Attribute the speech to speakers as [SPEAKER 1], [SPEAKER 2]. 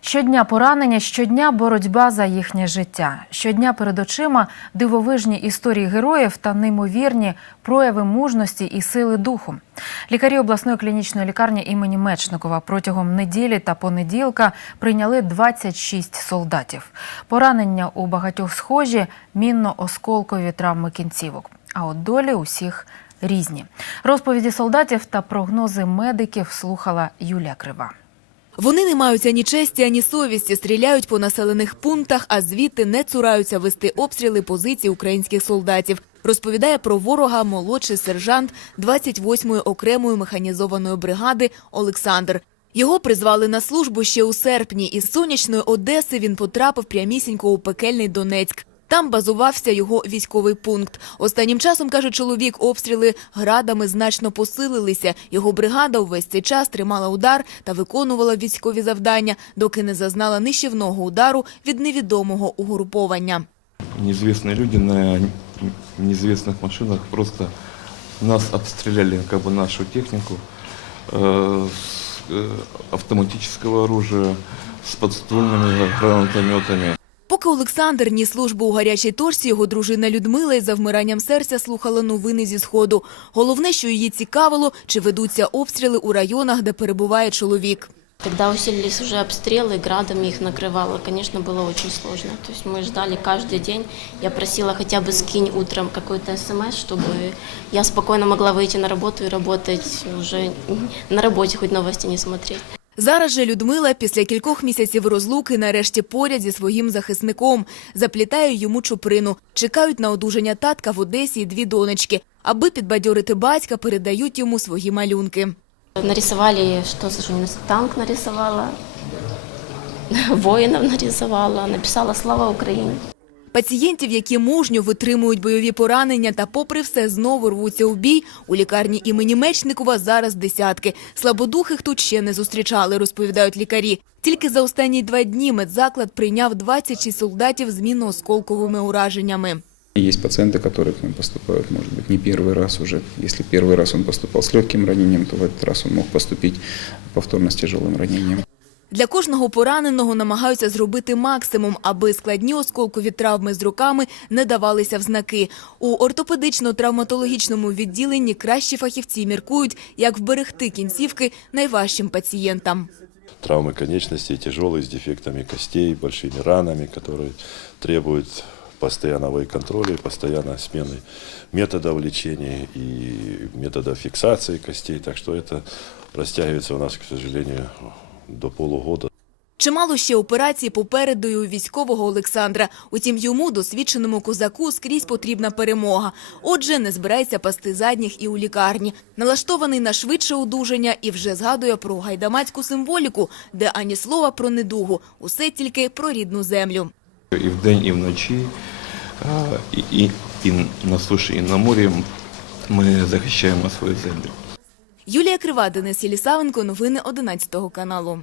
[SPEAKER 1] Щодня поранення, щодня боротьба за їхнє життя. Щодня перед очима дивовижні історії героїв та неймовірні прояви мужності і сили духу. Лікарі обласної клінічної лікарні імені Мечникова протягом неділі та понеділка прийняли 26 солдатів. Поранення у багатьох схожі, мінно-осколкові травми кінцівок. А от долі усіх різні. Розповіді солдатів та прогнози медиків слухала Юлія Крива.
[SPEAKER 2] Вони не мають ані честі, ані совісті, стріляють по населених пунктах, а звідти не цураються вести обстріли позицій українських солдатів. Розповідає про ворога молодший сержант 28-ї окремої механізованої бригади Олександр. Його призвали на службу ще у серпні. Із сонячної Одеси він потрапив прямісінько у пекельний Донецьк. Там базувався його військовий пункт. Останнім часом, каже чоловік, обстріли градами значно посилилися. Його бригада увесь цей час тримала удар та виконувала військові завдання, доки не зазнала нищівного удару від невідомого угруповання.
[SPEAKER 3] неизвестные люди на неизвестных машинах просто нас обстреляли, как бы нашу технику э, с э, автоматического оружия, с подствольными гранатометами.
[SPEAKER 2] Поки Олександр ніс службу у гарячій точці, його дружина Людмила із завмиранням серця слухала новини зі сходу. Головне, що її цікавило, чи ведуться обстріли у районах, де перебуває чоловік.
[SPEAKER 4] Когда усилились уже обстрелы, градами их накрывало, конечно, было очень сложно. То есть мы ждали каждый день. Я просила хотя бы скинь утром какой-то смс, чтобы я спокойно могла выйти на работу и работать уже на работе, хоть новости не смотреть.
[SPEAKER 2] Зараз же Людмила після кількох місяців розлуки нарешті поряд зі своїм захисником. Заплітає йому чуприну. Чекають на одужання татка в Одесі і дві донечки. Аби підбадьорити батька, передають йому свої малюнки.
[SPEAKER 4] Нарисовали, что за что танк нарисовала, воинов нарисовала, написала «Слава Украине».
[SPEAKER 2] Пацієнтів, які мужньо витримують бойові поранення та попри все знову рвуться у бій, у лікарні імені Мечникова зараз десятки. Слабодухих тут ще не зустрічали, розповідають лікарі. Тільки за останні два дні медзаклад прийняв 26 солдатів з мінно-осколковими ураженнями.
[SPEAKER 5] Есть пациенты, которые к нам поступают, может быть, не первый раз уже. Если первый раз он поступал с легким ранением, то в этот раз он мог поступить повторно с тяжелым ранением.
[SPEAKER 2] Для кожного пораненого намагаються зробити максимум, аби складні осколкові травми з руками не давалися в знаки. У ортопедично-травматологічному відділенні кращі фахівці міркують, як вберегти кінцівки найважчим пацієнтам.
[SPEAKER 6] травмы конечностей тяжелые, с дефектами костей, большими ранами, которые требуют постоянного и контроля, и постоянной смены методов лечения и метода фиксации костей. Так что это растягивается у нас, к сожалению, до полугода.
[SPEAKER 2] Чимало ще операцій попереду і у військового Олександра. Утім, йому, досвідченому козаку, скрізь потрібна перемога. Отже, не збирається пасти задніх і у лікарні. Налаштований на швидше одужання і вже згадує про гайдамацьку символіку, де ані слова про недугу, усе тільки про рідну землю.
[SPEAKER 3] И вдень, и вночі, і, і, і на суші, і на морі ми захищаємо свою землю.
[SPEAKER 2] Юлія Крива, Денис Єлісавенко, новини 11 каналу.